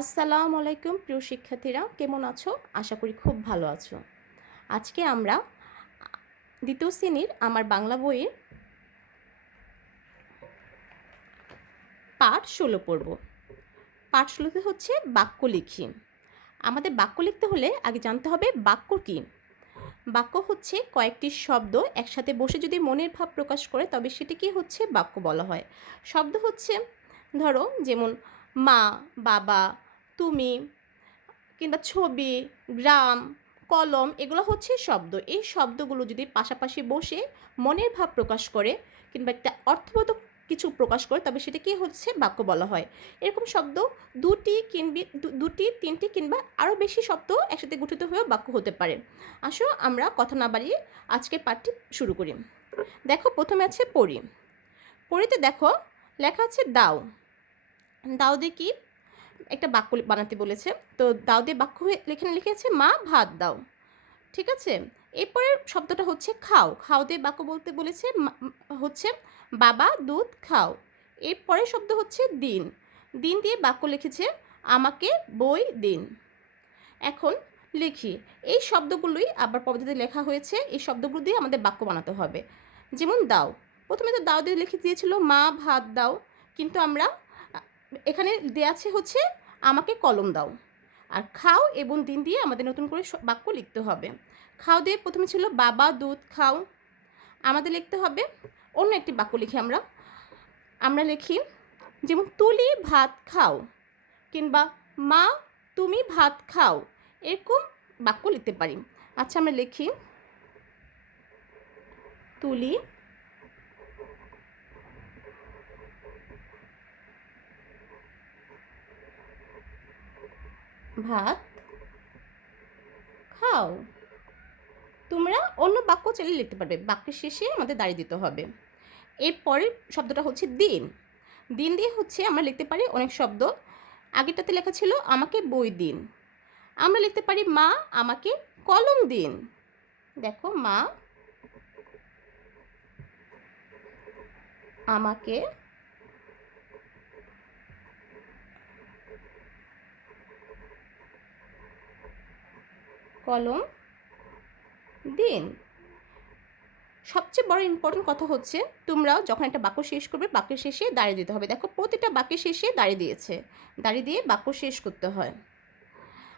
আসসালামু আলাইকুম, প্রিয় শিক্ষার্থীরা। কেমন আছো? আশা করি খুব ভালো আছো। আজকে আমরা দ্বিতীয় শ্রেণির আমার বাংলা বইয়ের পাঠ ষোলো পড়ব। পাঠ ষোলোতে হচ্ছে বাক্য লিখি। আমাদের বাক্য লিখতে হলে আগে জানতে হবে বাক্য কী। বাক্য হচ্ছে কয়েকটি শব্দ একসাথে বসে যদি মনের ভাব প্রকাশ করে, তবে সেটিকে হচ্ছে বাক্য বলা হয়। শব্দ হচ্ছে, ধরো, যেমন মা, বাবা তুমি কিংবা ছবি, গ্রাম, কলম এগুলো হচ্ছে শব্দ। এই শব্দগুলো যদি পাশাপাশি বসে মনের ভাব প্রকাশ করে কিংবা একটা অর্থবোধক কিছু প্রকাশ করে, তবে সেটাকে হচ্ছে বাক্য বলা হয়। এরকম শব্দ দুটি কিনবি দুটি, তিনটি কিংবা আরও বেশি শব্দ একসাথে গঠিত হয়েও বাক্য হতে পারে। আসো আমরা কথা না বাড়িয়ে আজকের পাঠটি শুরু করি। দেখো, প্রথমে আছে পড়ি। পড়িতে দেখো, লেখা আছে দাও। দাও দিয়ে কি? একটা বাক্য বানাতে বলেছে। তো দাও দিয়ে বাক্য লেখানে, লিখেছে, মা, ভাত দাও। ঠিক আছে? এরপরের শব্দটা হচ্ছে খাও। খাও দিয়ে বাক্য বলতে বলেছে হচ্ছে, বাবা, দুধ খাও। এরপরের শব্দ হচ্ছে দিন। দিন দিয়ে বাক্য লিখেছে, আমাকে বই দিন। এখন লিখি, এই শব্দগুলোই আবার পদ্ধতিতে লেখা হয়েছে, এই শব্দগুলো দিয়ে আমাদের বাক্য বানাতে হবে। যেমন দাও। প্রথমে তো দাও দিয়ে লিখে দিয়েছিল, মা, ভাত দাও। কিন্তু আমরা এখানে দেওয়া আছে হচ্ছে আমাকে কলম দাও। আর খাও এবং দিন দিয়ে আমাদের নতুন করে বাক্য লিখতে হবে। খাও দিয়ে প্রথমে ছিল বাবা, দুধ, খাও। আমাদের লিখতে হবে অন্য একটি বাক্য লিখি আমরা। আমরা লিখি যেমন, তুলি ভাত খাও কিংবা, মা, তুমি ভাত খাও এরকম বাক্য লিখতে পারি। আচ্ছা আমরা লিখি, তুলি ভাত, খাও। তোমরা অন্য বাক্য চালিয়ে লিখতে পারবে। বাক্যের শেষে আমাদের দাঁড়িয়ে দিতে হবে। এরপরের শব্দটা হচ্ছে দিন। দিন দিয়ে হচ্ছে আমরা লিখতে পারি অনেক শব্দ। আগেরটাতে লেখা ছিল, আমাকে বই দিন। আমরা লিখতে পারি, মা, আমাকে কলম দিন। দেখো, মা, আমাকে কলম দিন। সবচেয়ে বড় ইম্পর্টেন্ট কথা হচ্ছে, তোমরাও যখন একটা বাক্য শেষ করবে, বাক্যের শেষে দাঁড়িয়ে দিতে হবে। দেখো, প্রতিটা বাক্যের শেষে দাঁড়িয়ে দিয়েছে। দাঁড়িয়ে দিয়ে বাক্য শেষ করতে হয়।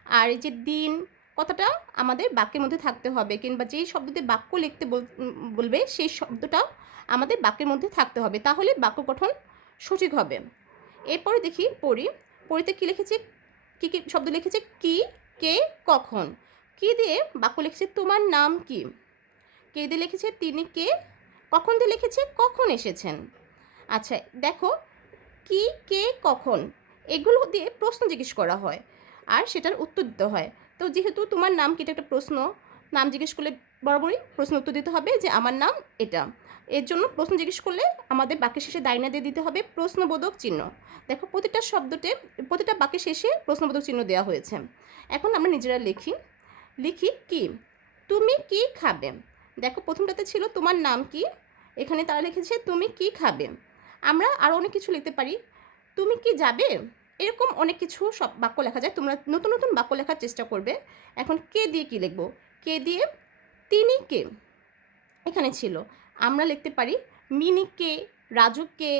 আর এই যে দিন, কথাটা আমাদের বাক্যের মধ্যে থাকতে হবে, কিংবা যেই শব্দ দিয়ে বাক্য লিখতে বল- বলবে, সেই শব্দটা আমাদের বাক্যের মধ্যে থাকতে হবে। তাহলে বাক্য গঠন সঠিক হবে। এরপরে দেখি, পড়ি। পড়িতে কী লিখেছে? কী কী শব্দ লিখেছে? কি, কে, কখন? কি দিয়ে বাক্য লিখেছে, তোমার নাম কি? কে দিয়ে লিখেছে, তিনি কে? কখন দিয়ে লিখেছে, কখন এসেছেন? আচ্ছা দেখো, কি, কে, কখন? এগুলো দিয়ে প্রশ্ন জিজ্ঞেস করা হয় আর সেটার উত্তর দিতে হয়। তো যেহেতু তোমার নাম কি, এটা একটা প্রশ্ন, নাম জিজ্ঞেস করলে বরাবরই প্রশ্ন উত্তর দিতে হবে যে, আমার নাম এটা। এর জন্য প্রশ্ন জিজ্ঞেস করলে আমাদের বাক্যের শেষে দায়না দিয়ে দিতে হবে প্রশ্নবোধক চিহ্ন। দেখো, প্রতিটা শব্দতে, প্রতিটা বাক্যের শেষে প্রশ্নবোধক চিহ্ন দেওয়া হয়েছে। এখন আমরা নিজেরা লিখি। লিখি কি? তুমি কি খাবে? দেখো, প্রথমটাতে ছিল তোমার নাম কি? এখানে তারা লিখেছে, তুমি কি খাবে? আমরা আরও অনেক কিছু লিখতে পারি। তুমি কি যাবে? এরকম অনেক কিছু সব বাক্য লেখা যায়। তোমরা নতুন নতুন বাক্য লেখার চেষ্টা করবে। এখন কে দিয়ে কি লিখব? কে দিয়ে? তিনি কে? এখানে ছিল। আমরা লিখতে পারি, মিনি কে? রাজু কে?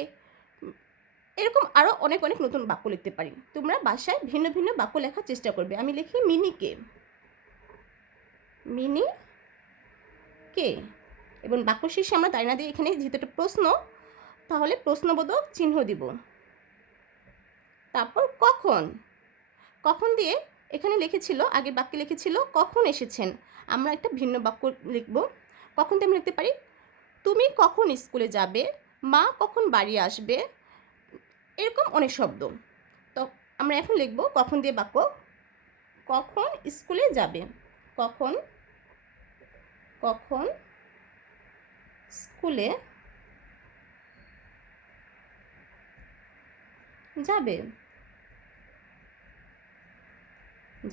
এরকম আরও অনেক অনেক নতুন বাক্য লিখতে পারি। তোমরা বাসায় ভিন্ন ভিন্ন বাক্য লেখার চেষ্টা করবে। আমি লিখি, মিনি কে? মিনি? কে? এবং বাক্য শেষে আমরা তাই না দিয়ে এখানে যেহেতু একটা প্রশ্ন, তাহলে প্রশ্নবোধক চিহ্ন দিব। তারপর কখন? কখন দিয়ে এখানে লিখেছিল, আগে বাক্যে লিখেছিল, কখন এসেছেন? আমরা একটা ভিন্ন বাক্য লিখব। কখন দিয়ে আমরা লিখতে পারি? তুমি কখন স্কুলে যাবে? মা কখন বাড়ি আসবে? এরকম অনেক শব্দ। তো আমরা এখন লিখব কখন দিয়ে বাক্য? কখন স্কুলে যাবে? কখন কখন স্কুলে যাবে?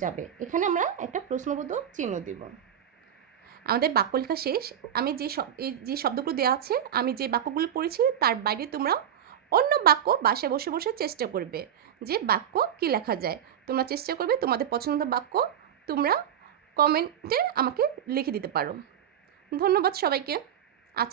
যাবে। এখানে আমরা একটা প্রশ্নবোধক চিহ্ন দিব। আমাদের বাক্য লেখা শেষ। আমি যে এই যে শব্দগুলো দেওয়া আছে, আমি যে বাক্যগুলো পড়েছি, তার বাইরে তোমরা অন্য বাক্য বাসায় বসে বসে চেষ্টা করবে যে বাক্য কী লেখা যায়। তোমরা চেষ্টা করবে তোমাদের পছন্দের বাক্য তোমরা কমেন্টে আমাকে লিখে দিতে পারো। ধন্যবাদ সবাইকে। আজ